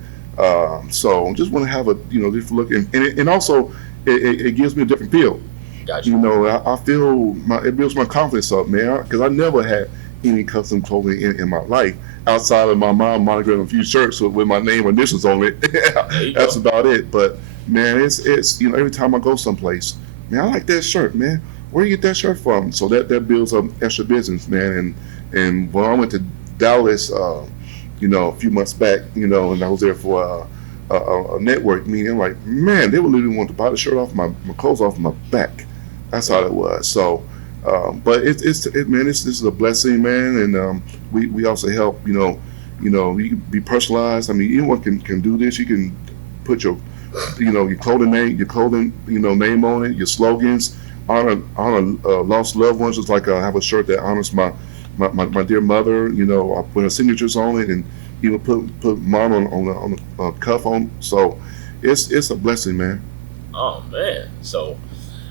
So just want to have a different look, and also it gives me a different feel. Gotcha. I feel it builds my confidence up, man, because I never had any custom clothing in my life outside of my mom monogrammed a few shirts with my name initials on it. That's about it. But man, it's every time I go someplace, man, I like that shirt, man. Where you get that shirt from? So that builds up extra business, man. And when I went to Dallas, a few months back, and I was there for a network meeting, like, man, they would literally want to buy the shirt off my clothes off my back. That's how it was. So, but this is a blessing, man. And we also help, you can be personalized. I mean, anyone can do this. You can put your your clothing name, name on it, your slogans, honor lost loved ones. Just like I have a shirt that honors my dear mother. I put her signatures on it, and put mom on the cuff on. So it's a blessing, man. Oh man. So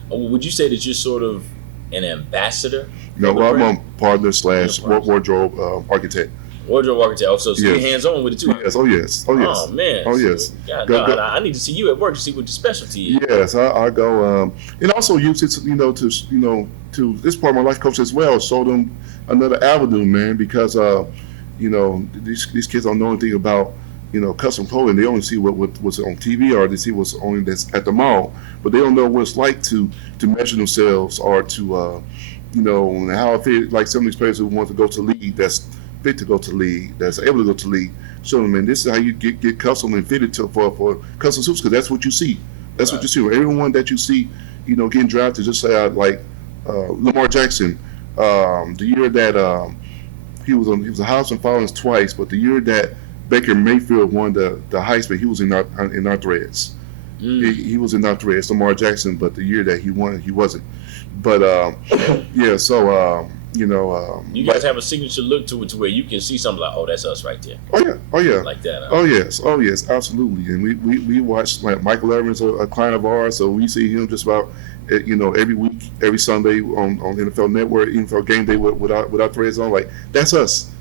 would you say that you're sort of an ambassador? Well, I'm a partner slash wardrobe architect. Wardrobe architect. Oh, so Yes. you're hands on with it too. Yes. Oh yes. Oh yes. Oh man. Oh So, yes. God, Go- no, go- I need to see you at work to see what your specialty is. Yes, I go and also use it to this part of my life coach as well. Show them another avenue, man, because these kids don't know anything about custom clothing. They only see what's on TV, or they see what's only that's at the mall, but they don't know what it's like to measure themselves, or to how it feels. Like some of these players who want to go to league, that's fit to go to league, that's able to go to league. Show them, man, this is how you get custom and fitted for custom suits, because that's what you see. That's what you see. Everyone that you see, getting drafted, just say like Lamar Jackson, the year that he was a Heisman finalist twice, but the year that Baker Mayfield won the Heisman, he was in our threads. He was in our threads, Lamar Jackson, but the year that he won, he wasn't. But yeah, so You guys have a signature look to it, to where you can see something like, oh, that's us right there. Oh yeah. Like that. Huh? Oh yes, absolutely. And we watch, like, Michael Evans, a client of ours, so we see him just about every week, every Sunday on NFL Network, NFL Game Day with our threads on. Like, that's us.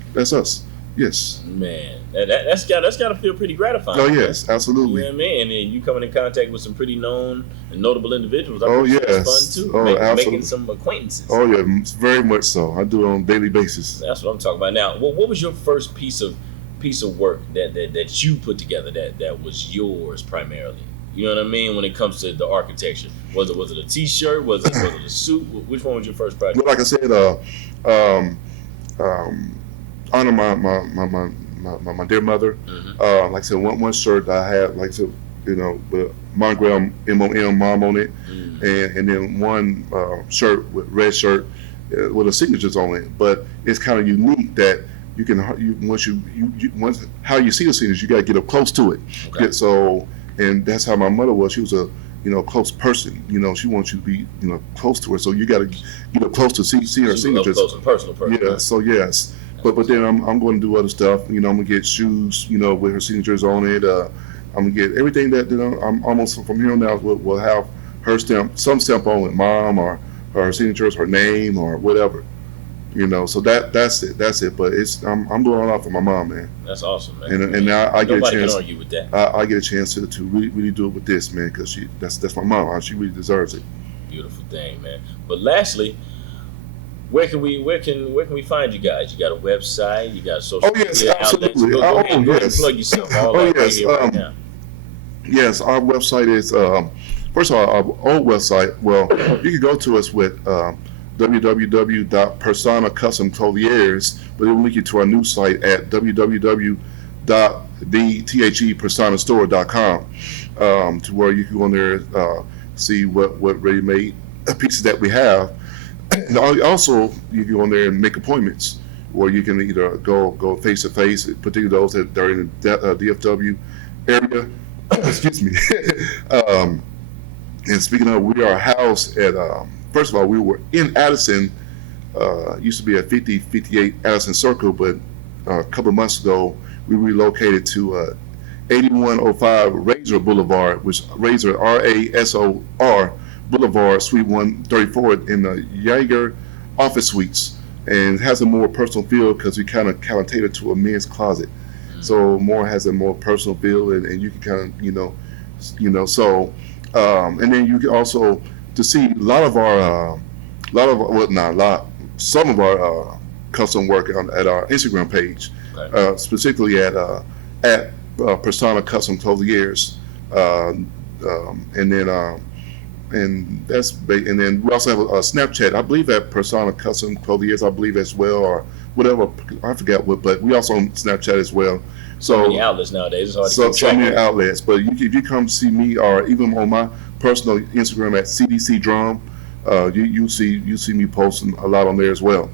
Yes. Man, that's got to feel pretty gratifying. Oh yes, absolutely. You know what I mean? And then you coming in contact with some pretty known and notable individuals. Oh That's yes. fun too. Oh, absolutely. Making some acquaintances. Oh yeah, very much so. I do it on a daily basis. That's what I'm talking about now. What was your first piece of work that you put together that was yours primarily? You know what I mean? When it comes to the architecture, was it a T-shirt? Was it a suit? Which one was your first project? But like I said, honor my dear mother. Mm-hmm. Like I said, one shirt I had, like I said, with monogram MOM mom on it, and then one shirt with red shirt with the signatures on it. But it's kind of unique that you can once how you see the signatures, you got to get up close to it. Okay. So, and that's how my mother was. She was a close person. She wants you to be close to her. So you got to get up close to see her signatures. Close and personal person. Yeah. So yes. But then I'm going to do other stuff. I'm going to get shoes, with her signatures on it. I'm going to get everything that I'm almost from here on out will have her stamp, some stamp on it, mom, or her signatures, her name, or whatever. So that's it. But I'm doing a lot for my mom, man. That's awesome, man. And now I get a Nobody chance. can argue with that. I get a chance to really do it with this, man, because that's my mom. She really deserves it. Beautiful thing, man. But lastly, where can we find you guys? You got a website? You got social media outlets? Absolutely. Go ahead and Yes. plug yourself all right here right now. Yes, our website is first of all, our old website. Well, you can go to us with www.personacustomclothiers, but it will link you to our new site at www.thethestanostore.com, to where you can go in there, see what ready-made pieces that we have. And also, you can go in there and make appointments, or you can either go face to face, particularly those that are in the DFW area. Excuse me. And speaking of, we are housed at. First of all, we were in Addison. Used to be at 5058 Addison Circle, but a couple of months ago we relocated to 8105 Razor Boulevard, which Razor RASOR Boulevard, Suite 134 in the Jaeger office suites, and it has a more personal feel because we kind of catered to a men's closet, so more has a more personal feel, and you can kind of so and then you can also to see some of our custom work at our Instagram page, Okay. specifically at Persona Custom Clothiers, and then we also have a Snapchat, I believe, at Persona Custom Clothiers, I believe, as well, or whatever, I forgot what, but we also on Snapchat as well. So many outlets nowadays, it's hard to keep So track many of. outlets, but if you come see me, or even on my personal Instagram at CDC Drum, you see me posting a lot on there as well.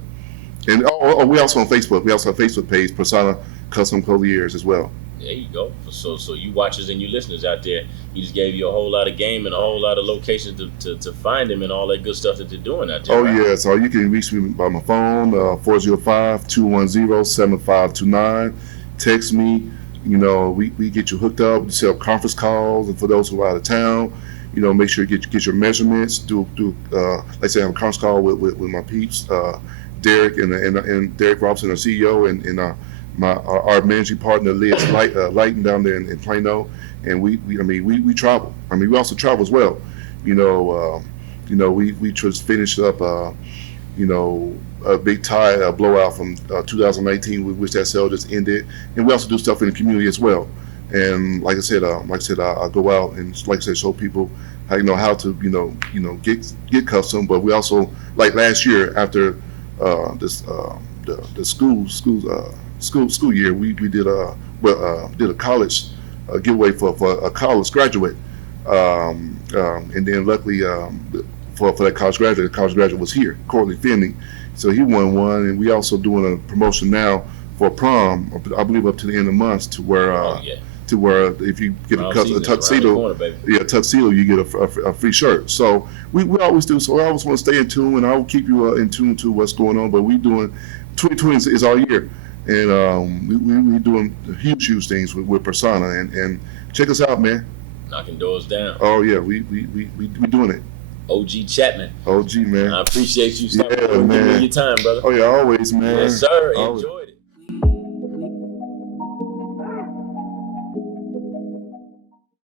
And we also on Facebook. We also have a Facebook page, Persona Custom Clothiers, as well. There you go. So you watchers and you listeners out there, he just gave you a whole lot of game and a whole lot of locations to find him and all that good stuff that they're doing out there. Oh, right? yeah. So you can reach me by my phone, 405-210-7529. Text me. You know, we get you hooked up. We set up conference calls. And for those who are out of town, you know, make sure you get your measurements. Like I say, I have a conference call with my peeps, Derek and Derek Robinson, our CEO, and our managing partner, Liz Lighton down there in Plano. And we travel. I mean, we also travel as well. We just finished up, a big tie blowout from 2019, which that sale just ended. And we also do stuff in the community as well. And like I said, I go out and, like I said, show people how to get custom. But we also, like last year after the school year, we did a college giveaway for a college graduate. And then luckily for that college graduate, the college graduate was here, Courtney Finney. So he won one, and we also doing a promotion now for prom, I believe up to the end of the month, to where if you get a tuxedo, tuxedo, you get a free shirt. So we always do. So I always want to stay in tune, and I will keep you in tune to what's going on. But we doing 2020 is our year, and we doing huge things with Persona, and check us out, man. Knocking doors down. Oh yeah, we doing it. OG Chatman. OG, man. I appreciate you stopping man. Giving me your time, brother. Oh yeah, always, man. Yes, sir. Always. Enjoy it.